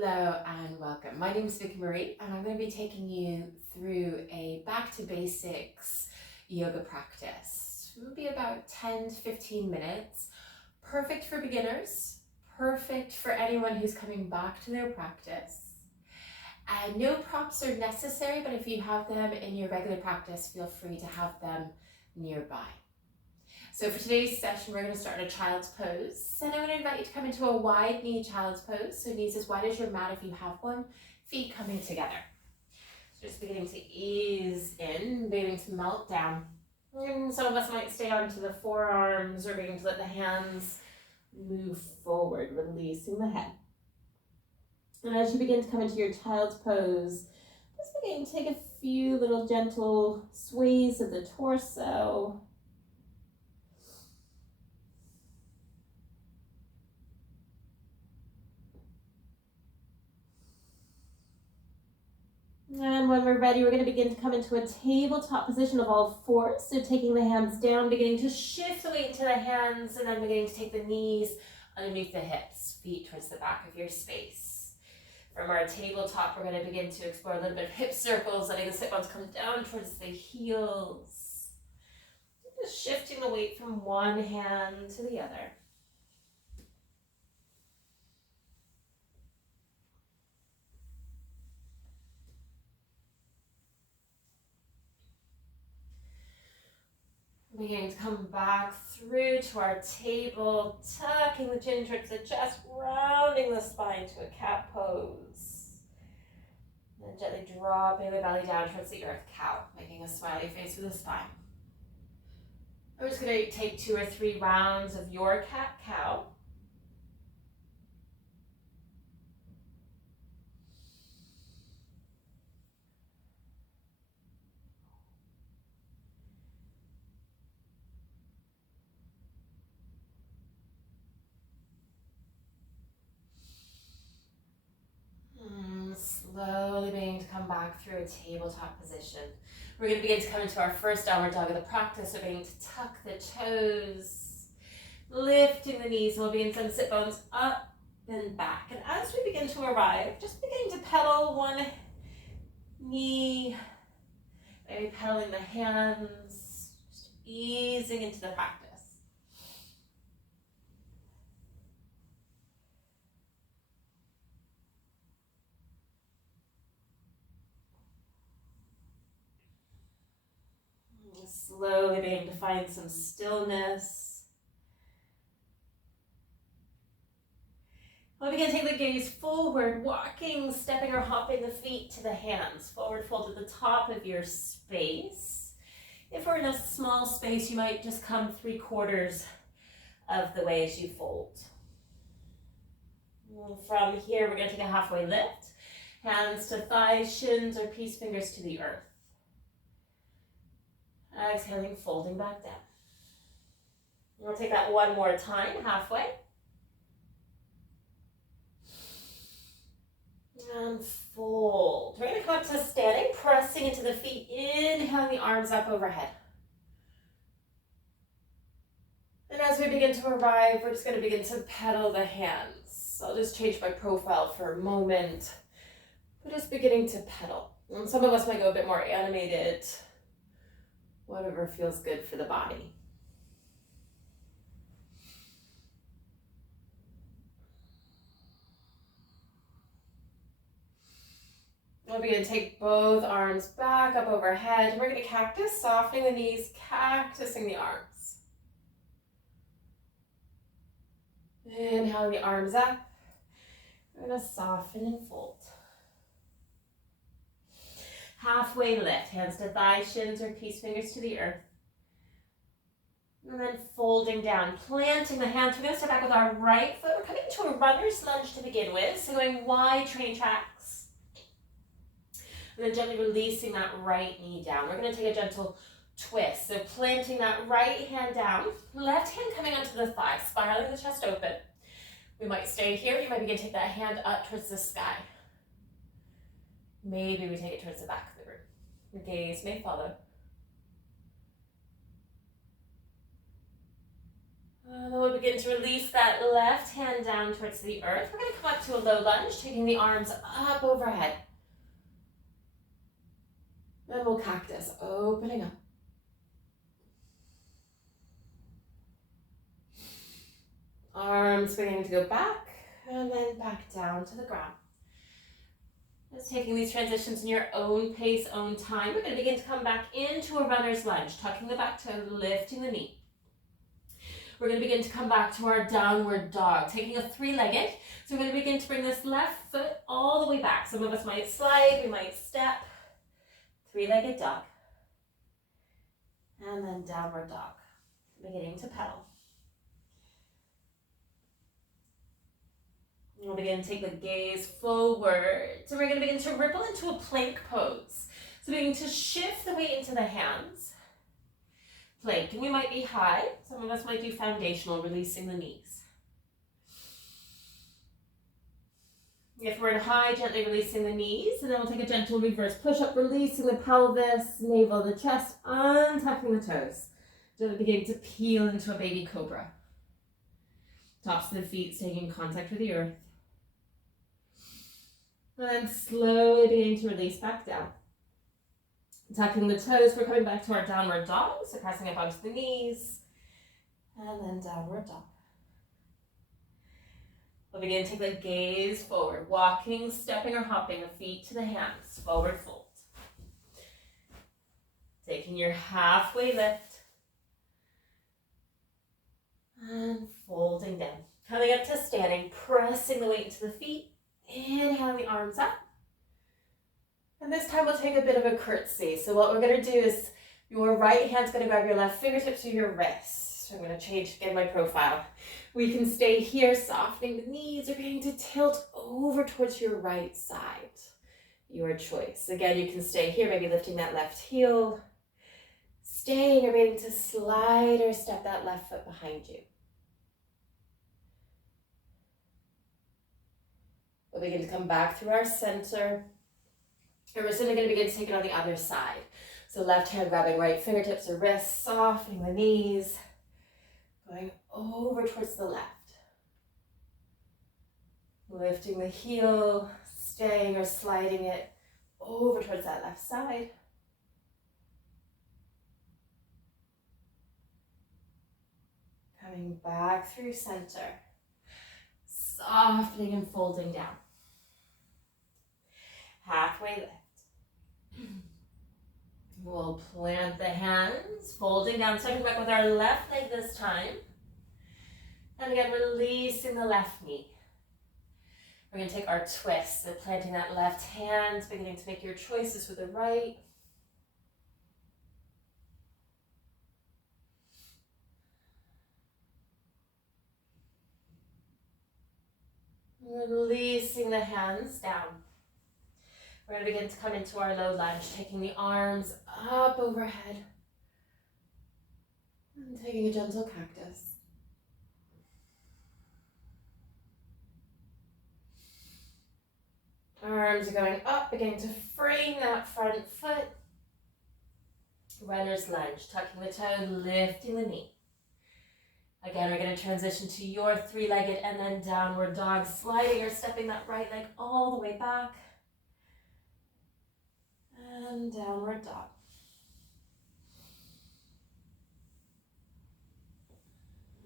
Hello and welcome. My name is Vickie-Marie and I'm going to be taking you through a back to basics yoga practice. It will be about 10 to 15 minutes. Perfect for beginners, perfect for anyone who's coming back to their practice. No props are necessary, but if you have them in your regular practice, feel free to have them nearby. So for today's session, we're going to start in a child's pose. And I'm going to invite you to come into a wide knee child's pose. So knees as wide as your mat if you have one, feet coming together. So just beginning to ease in, beginning to melt down. And some of us might stay onto the forearms or beginning to let the hands move forward, releasing the head. And as you begin to come into your child's pose, just begin to take a few little gentle sways of the torso. And when we're ready, we're going to begin to come into a tabletop position of all fours. So taking the hands down, beginning to shift the weight into the hands, and then beginning to take the knees underneath the hips, feet towards the back of your space. From our tabletop, we're going to begin to explore a little bit of hip circles, letting the sit bones come down towards the heels. Just shifting the weight from one hand to the other. Beginning to come back through to our table, tucking the chin towards the chest, rounding the spine to a cat pose. And then gently dropping the belly down towards the earth cow, making a smiley face with the spine. We're just going to take 2 or 3 rounds of your cat cow. Slowly beginning to come back through a tabletop position. We're going to begin to come into our first downward dog of the practice. We're beginning to tuck the toes, lifting the knees, and we'll begin to send sit bones up and back. And as we begin to arrive, just begin to pedal one knee, maybe pedaling the hands, just easing into the practice. Slowly beginning to find some stillness. We'll begin to take the gaze forward, walking, stepping or hopping the feet to the hands. Forward fold at the top of your space. If we're in a small space, you might just come 3/4 of the way as you fold. From here, we're going to take a halfway lift. Hands to thighs, shins, or peace fingers to the earth. Exhaling, folding back down. We'll take that one more time, halfway. And fold. We're going to come up to standing, pressing into the feet, inhaling the arms up overhead. And as we begin to arrive, we're just going to begin to pedal the hands. I'll just change my profile for a moment. We're just beginning to pedal. And some of us might go a bit more animated. Whatever feels good for the body. We'll begin to take both arms back up overhead. And we're going to cactus, softening the knees, cactusing the arms. Inhaling the arms up. We're going to soften and fold. Halfway lift, hands to thighs, shins, or peace fingers to the earth. And then folding down, planting the hands. We're going to step back with our right foot. We're coming to a runner's lunge to begin with. So going wide train tracks. And then gently releasing that right knee down. We're going to take a gentle twist. So planting that right hand down, left hand coming onto the thigh, spiraling the chest open. We might stay here. You might begin to take that hand up towards the sky. Maybe we take it towards the back of the room. Your gaze may follow. And then we'll begin to release that left hand down towards the earth. We're going to come up to a low lunge, taking the arms up overhead. And we'll cactus, opening up. Arms beginning to go back, and then back down to the ground. Just taking these transitions in your own pace, own time. We're going to begin to come back into a runner's lunge, tucking the back toe, lifting the knee. We're going to begin to come back to our downward dog, taking a three-legged. So we're going to begin to bring this left foot all the way back. Some of us might slide, we might step. Three-legged dog. And then downward dog, beginning to pedal. We'll begin to take the gaze forward. So we're going to begin to ripple into a plank pose. So beginning to shift the weight into the hands. Plank, and we might be high. Some of us might do foundational, releasing the knees. If we're in high, gently releasing the knees, and then we'll take a gentle reverse push-up, releasing the pelvis, navel, the chest, untucking the toes. So beginning to peel into a baby cobra. Tops of the feet staying in contact with the earth. And then slowly beginning to release back down. Tucking the toes, we're coming back to our downward dog, so pressing up onto the knees, and then downward dog. We'll begin to take the gaze forward, walking, stepping, or hopping the feet to the hands, forward fold. Taking your halfway lift, and folding down. Coming up to standing, pressing the weight into the feet, inhaling the arms up. And this time we'll take a bit of a curtsy. So what we're going to do is your right hand's going to grab your left fingertips to your wrist. I'm going to change again my profile. We can stay here, softening the knees, or beginning to tilt over towards your right side. Your choice. Again, you can stay here, maybe lifting that left heel. Staying or waiting to slide or step that left foot behind you. We'll begin to come back through our center. And we're simply going to begin to take it on the other side. So left hand grabbing right fingertips or wrists, softening the knees, going over towards the left. Lifting the heel, staying or sliding it over towards that left side. Coming back through center, softening and folding down. Halfway lift. We'll plant the hands, folding down, stepping back with our left leg this time. And again, releasing the left knee. We're going to take our twist, so planting that left hand, beginning to make your choices with the right. Releasing the hands down. We're going to begin to come into our low lunge, taking the arms up overhead. And taking a gentle cactus. Arms are going up, beginning to frame that front foot. Runner's lunge, tucking the toe, lifting the knee. Again, we're going to transition to your three-legged and then downward dog, sliding or stepping that right leg all the way back. And downward dog.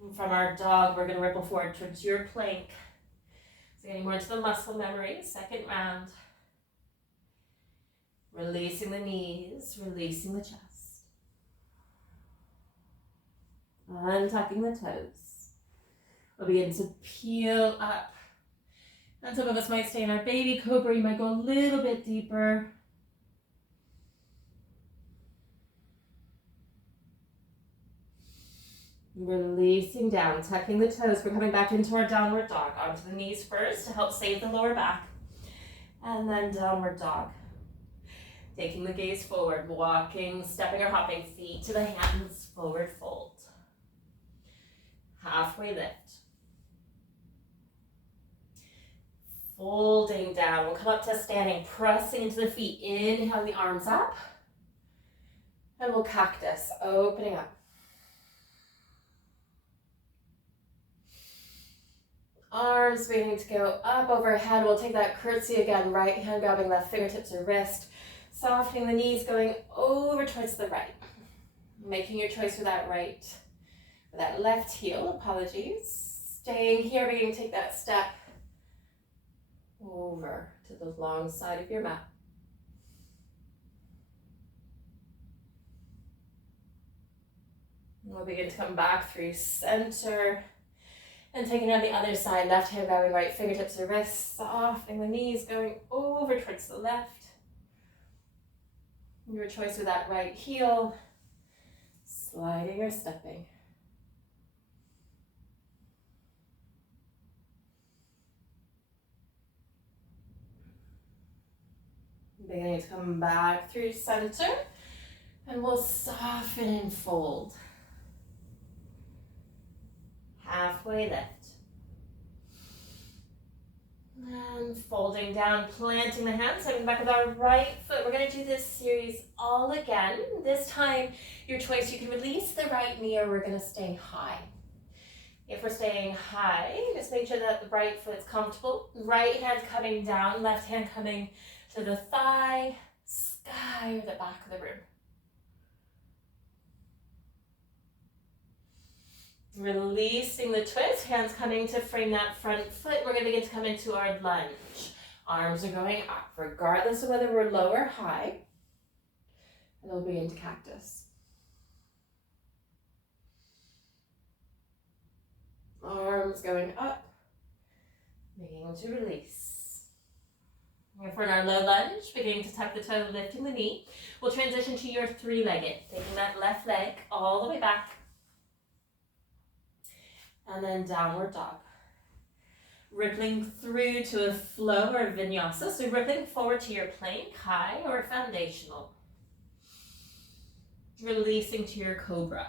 And from our dog, we're going to ripple forward towards your plank. So getting more into the muscle memory, second round. Releasing the knees, releasing the chest. Untucking the toes. We'll begin to peel up. And some of us might stay in our baby cobra. You might go a little bit deeper. Releasing down, tucking the toes. We're coming back into our downward dog. Onto the knees first to help save the lower back. And then downward dog. Taking the gaze forward, walking, stepping or hopping, feet to the hands, forward fold. Halfway lift. Folding down. We'll come up to standing, pressing into the feet. Inhaling the arms up. And we'll cactus, opening up. Arms beginning to go up overhead. We'll take that curtsy again. Right hand grabbing left fingertips or wrist. Softening the knees, going over towards the right. Making your choice for that right, for that left heel. Apologies. Staying here, beginning to take that step over to the long side of your mat. We'll begin to come back through center and taking it on the other side. Left hand grabbing right fingertips or wrists, softening the knees, going over towards the left. Your choice with that right heel, sliding or stepping. Beginning to come back through center, and we'll soften and fold. Halfway lift. And folding down, planting the hands, stepping back with our right foot. We're going to do this series all again. This time, your choice, you can release the right knee or we're going to stay high. If we're staying high, just make sure that the right foot's comfortable. Right hand coming down, left hand coming to the thigh, sky, or the back of the room. Releasing the twist, hands coming to frame that front foot. We're going to begin to come into our lunge. Arms are going up, regardless of whether we're low or high. And we'll begin to cactus. Arms going up, beginning to release. If we're in our low lunge, beginning to tuck the toe, lifting the knee. We'll transition to your three-legged, taking that left leg all the way back. And then downward dog. Rippling through to a flow or vinyasa. So rippling forward to your plank, high or foundational. Releasing to your cobra.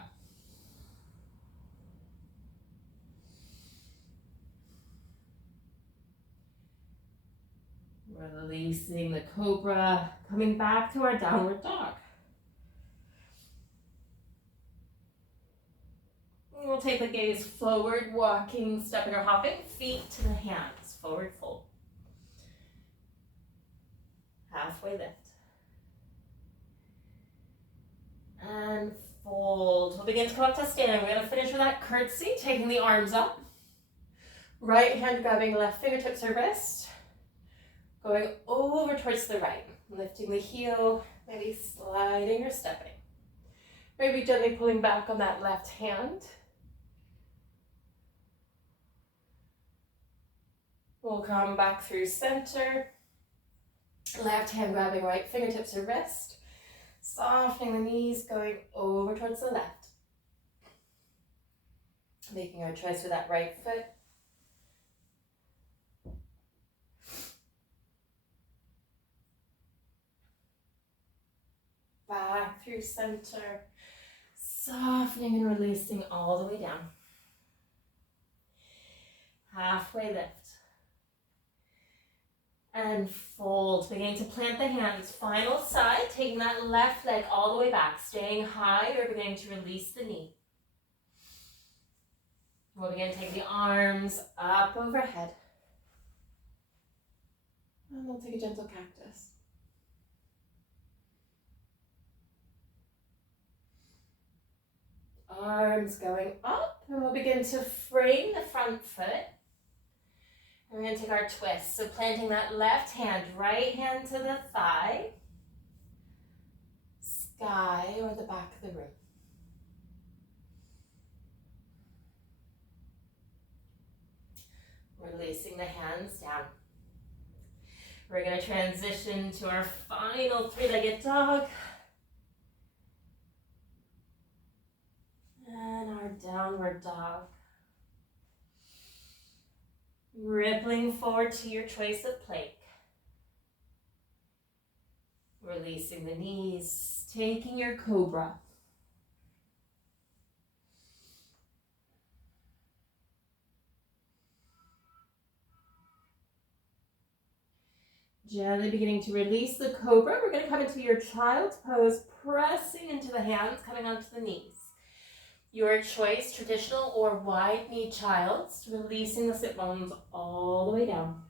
Releasing the cobra, coming back to our downward dog. We'll take the gaze forward, walking, stepping or hopping, feet to the hands, forward fold. Halfway lift. And fold. We'll begin to come up to stand. We're going to finish with that curtsy, taking the arms up. Right hand grabbing left fingertips or wrist. Going over towards the right. Lifting the heel, maybe sliding or stepping. Maybe gently pulling back on that left hand. We'll come back through center. Left hand grabbing right fingertips or wrist. Softening the knees, going over towards the left. Making our choice for that right foot. Back through center. Softening and releasing all the way down. Halfway lift. And fold, beginning to plant the hands. Final side, taking that left leg all the way back, staying high or beginning to release the knee. We'll begin to take the arms up overhead. And we'll take a gentle cactus. Arms going up, and we'll begin to frame the front foot. We're going to take our twist. So planting that left hand, right hand to the thigh, sky or the back of the room. Releasing the hands down. We're going to transition to our final three-legged dog. And our downward dog. Rippling forward to your choice of plank. Releasing the knees, taking your cobra. Gently beginning to release the cobra. We're going to come into your child's pose, pressing into the hands, coming onto the knees. Your choice, traditional or wide knee child's, releasing the sit bones all the way down.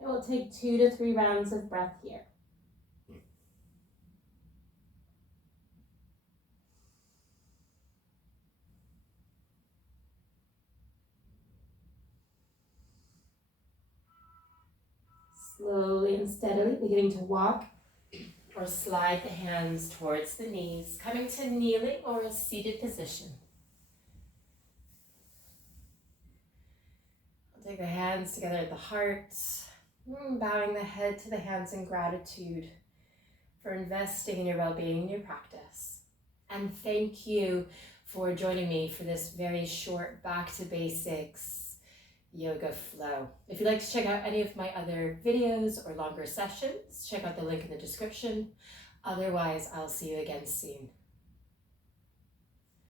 And we'll take 2 to 3 rounds of breath here. Slowly and steadily beginning to walk or slide the hands towards the knees, coming to kneeling or a seated position. I'll take the hands together at the heart, bowing the head to the hands in gratitude for investing in your well-being and your practice. And thank you for joining me for this very short back to basics yoga flow. If you'd like to check out any of my other videos or longer sessions, check out the link in the description. Otherwise, I'll see you again soon.